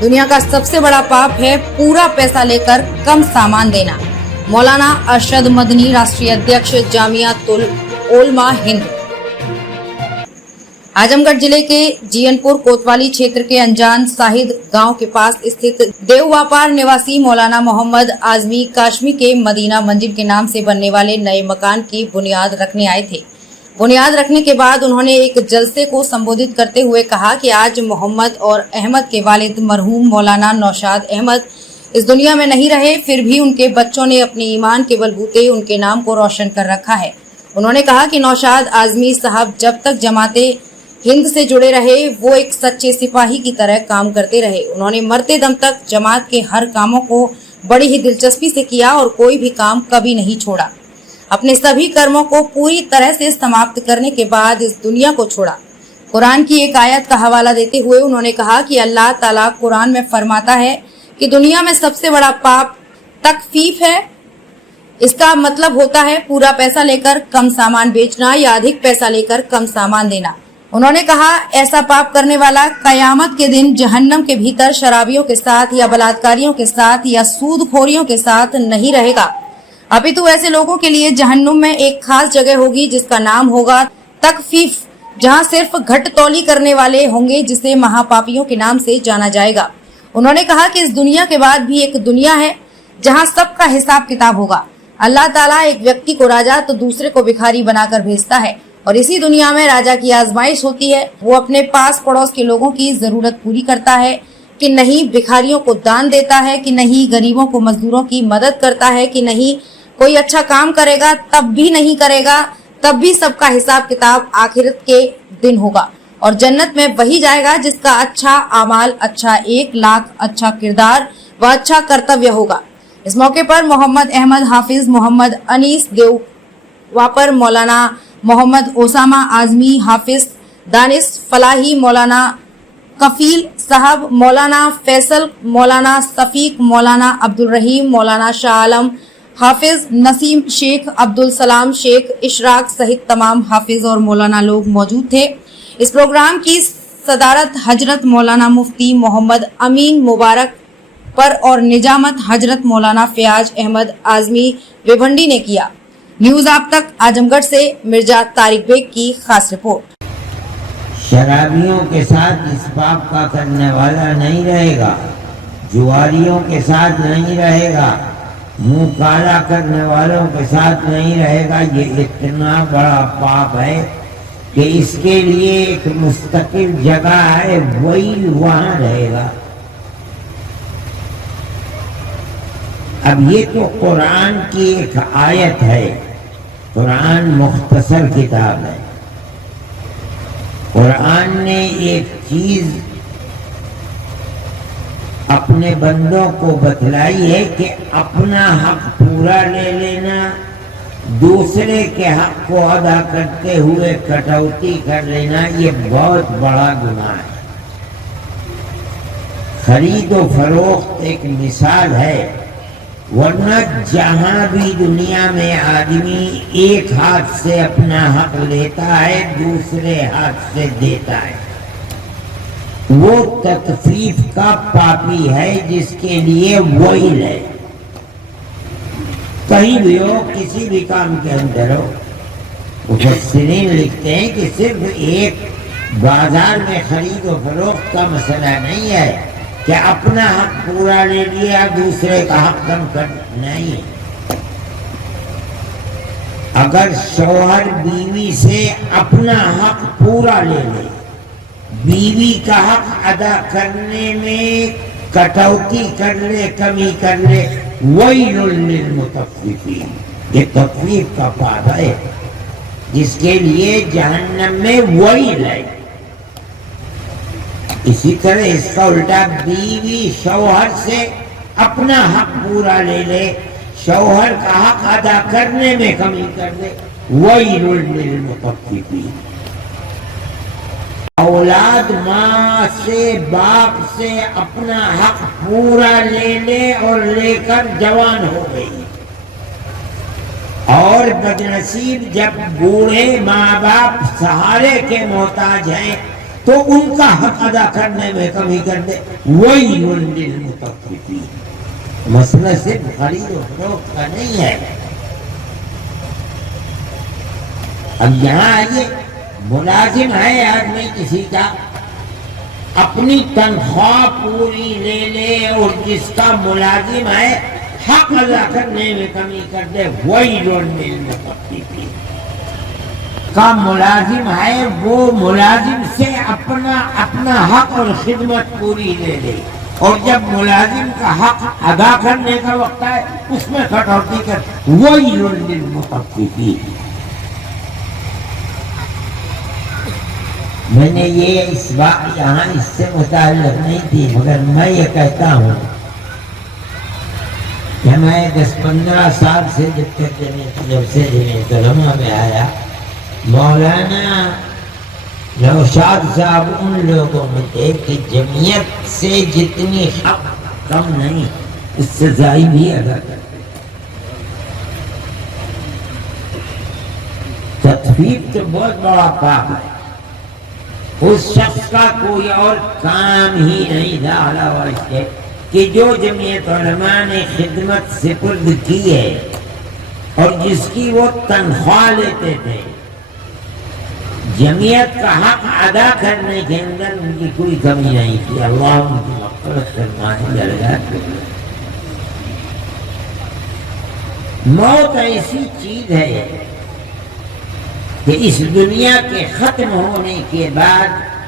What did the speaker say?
दुनिया का सबसे बड़ा पाप है पूरा पैसा लेकर कम सामान देना। मौलाना अरशद मदनी, राष्ट्रीय अध्यक्ष जामियातुल उलमा हिंद। आजमगढ़ जिले के जियनपुर कोतवाली क्षेत्र के अनजान साहिद गांव के पास स्थित देववापार निवासी मौलाना मोहम्मद आजमी काश्मी के मदीना मंजिल के नाम से बनने वाले नए मकान की बुनियाद रखने आए थे। बुनियाद रखने के बाद उन्होंने एक जलसे को संबोधित करते हुए कहा कि आज मोहम्मद और अहमद के वालिद मरहूम मौलाना नौशाद अहमद इस दुनिया में नहीं रहे, फिर भी उनके बच्चों ने अपने ईमान के बलबूते उनके नाम को रोशन कर रखा है। उन्होंने कहा कि नौशाद आजमी साहब जब तक जमाते हिंद से जुड़े रहे वो एक सच्चे सिपाही की तरह काम करते रहे। उन्होंने मरते दम तक जमात के हर कामों को बड़ी ही दिलचस्पी से किया और कोई भी काम कभी नहीं छोड़ा। अपने सभी कर्मों को पूरी तरह से समाप्त करने के बाद इस दुनिया को छोड़ा। कुरान की एक आयत का हवाला देते हुए उन्होंने कहा कि अल्लाह ताला कुरान में फरमाता है कि दुनिया में सबसे बड़ा पाप तकफीफ है। इसका मतलब होता है पूरा पैसा लेकर कम सामान बेचना या अधिक पैसा लेकर कम सामान देना। उन्होंने कहा ऐसा पाप करने वाला कयामत के दिन जहन्नम के भीतर शराबियों के साथ या बलात्कारियों के साथ या सूदखोरियों के साथ नहीं रहेगा, अपितु ऐसे लोगों के लिए जहन्नुम में एक खास जगह होगी जिसका नाम होगा तकफीफ, जहां सिर्फ घटतौली करने वाले होंगे, जिसे महापापियों के नाम से जाना जाएगा। उन्होंने कहा कि इस दुनिया के बाद भी एक दुनिया है जहां सबका हिसाब किताब होगा। अल्लाह ताला एक व्यक्ति को राजा तो दूसरे को भिखारी बनाकर भेजता है और इसी दुनिया में राजा की आजमाइश होती है। वो अपने पास पड़ोस के लोगों की जरूरत पूरी करता है कि नहीं, भिखारियों को दान देता है कि नहीं, गरीबों को मजदूरों की मदद करता है कि नहीं, कोई अच्छा काम करेगा तब भी नहीं करेगा, तब भी सबका हिसाब किताब आखिरत के दिन होगा और जन्नत में वही जाएगा जिसका अच्छा अमाल, अच्छा 1 लाख, अच्छा किरदार व अच्छा कर्तव्य होगा। इस मौके पर मोहम्मद अहमद हाफिज, मोहम्मद अनीस देववापर, मौलाना मोहम्मद ओसामा आजमी हाफिज, दानिश फलाही, मौलाना कफील साहब, मौलाना फैसल, मौलाना सफीक, मौलाना अब्दुल रहीम, मौलाना शाह आलम हाफिज, नसीम शेख, अब्दुल सलाम शेख, इशराक सहित तमाम हाफिज और मौलाना लोग मौजूद थे। इस प्रोग्राम की सदारत हजरत मौलाना मुफ्ती मोहम्मद अमीन मुबारक पर और निजामत हजरत मौलाना फयाज अहमद आजमी भिवंडी ने किया। न्यूज आप तक आजमगढ़ से मिर्जा तारिक बेग की खास रिपोर्ट। शराबियों के साथ इस पाप का करने वाला नहीं रहेगा, जुआरियों के साथ नहीं रहेगा, मुंह काला करने वालों के साथ नहीं रहेगा। ये इतना बड़ा पाप है कि इसके लिए एक मुस्तकिल जगह है, वही वहां रहेगा। अब ये तो कुरान की एक आयत है, कुरान मुख्तसर किताब है। कुरान ने एक चीज अपने बंदों को बतलाई है कि अपना हक पूरा ले लेना, दूसरे के हक को अदा करते हुए कटौती कर लेना, ये बहुत बड़ा गुनाह है। खरीद और फरोख्त एक मिसाल है, वरना जहां भी दुनिया में आदमी एक हाथ से अपना हक लेता है, दूसरे हाथ से देता है, वो तकफीफ का पापी है, जिसके लिए वही है। कहीं भी हो, किसी भी काम के अंदर हो, मुफस्सिरीन लिखते हैं कि सिर्फ एक बाजार में खरीद और फरोख्त का मसला नहीं है कि अपना हक पूरा ले लिया, दूसरे का हक कम कर नहीं। अगर शौहर बीवी से अपना हक पूरा ले ले, बीवी का हक अदा करने में कटौती कर ले, कमी कर ले, वैलुल लिलमुतफ्फिफीन, ये तकफीफ का पाप है, जिसके लिए जहन्नम में वैल है। इसी तरह इसका उल्टा, बीवी शौहर से अपना हक पूरा ले ले, शौहर का हक अदा करने में कमी कर दे, वैलुल लिलमुतफ्फिफीन। औलाद माँ से, बाप से अपना हक पूरा ले ले और लेकर जवान हो गई, और बदनसीब जब बूढ़े माँ बाप सहारे के मोहताज हैं تو ان کا حق ادا کرنے میں کمی کر دے. وَيْلٌ لِّلْمُطَفِّفِينَ. مسئلہ صرف خرید و فروخت کا نہیں ہے. اب یہاں آئیے, ملازم ہے آدمی کسی کا, اپنی تنخواہ پوری لے لے اور جس کا ملازم ہے حق ادا کرنے میں کمی کر دے. وَيْلٌ لِّلْمُطَفِّفِينَ. کا ملازم ہے وہ ملازم سے اپنا حق اور خدمت پوری لے لے, اور جب ملازم کا حق ادا کرنے کا وقت ہے اس میں کٹوتی کر. وَيْلٌ لِّلْمُطَفِّفِينَ. میں نے یہ اس بات یہاں اس سے متعلق نہیں تھی, مگر میں یہ کہتا ہوں کہ میں 10-15 سال سے جب سے جمعیت علماء میں آیا, مولانا نوشاد صاحب ان لوگوں میں تھے کہ جمعیت سے جتنی حق کم نہیں اس سے زائد بھی ادا کرتے. تطفیف تو بہت بڑا پاپ ہے. اس شخص کا کوئی اور کام ہی نہیں تھا علاوہ اس کے کہ جو جمعیت علماء نے خدمت سپرد کی ہے اور جس کی وہ تنخواہ لیتے تھے, جمعیت کا حق ادا کرنے کے اندر ان کی کوئی کمی نہیں تھی. اللہ ان کی مغفرت فرمائے درجات. موت ایسی چیز ہے کہ اس دنیا کے ختم ہونے کے بعد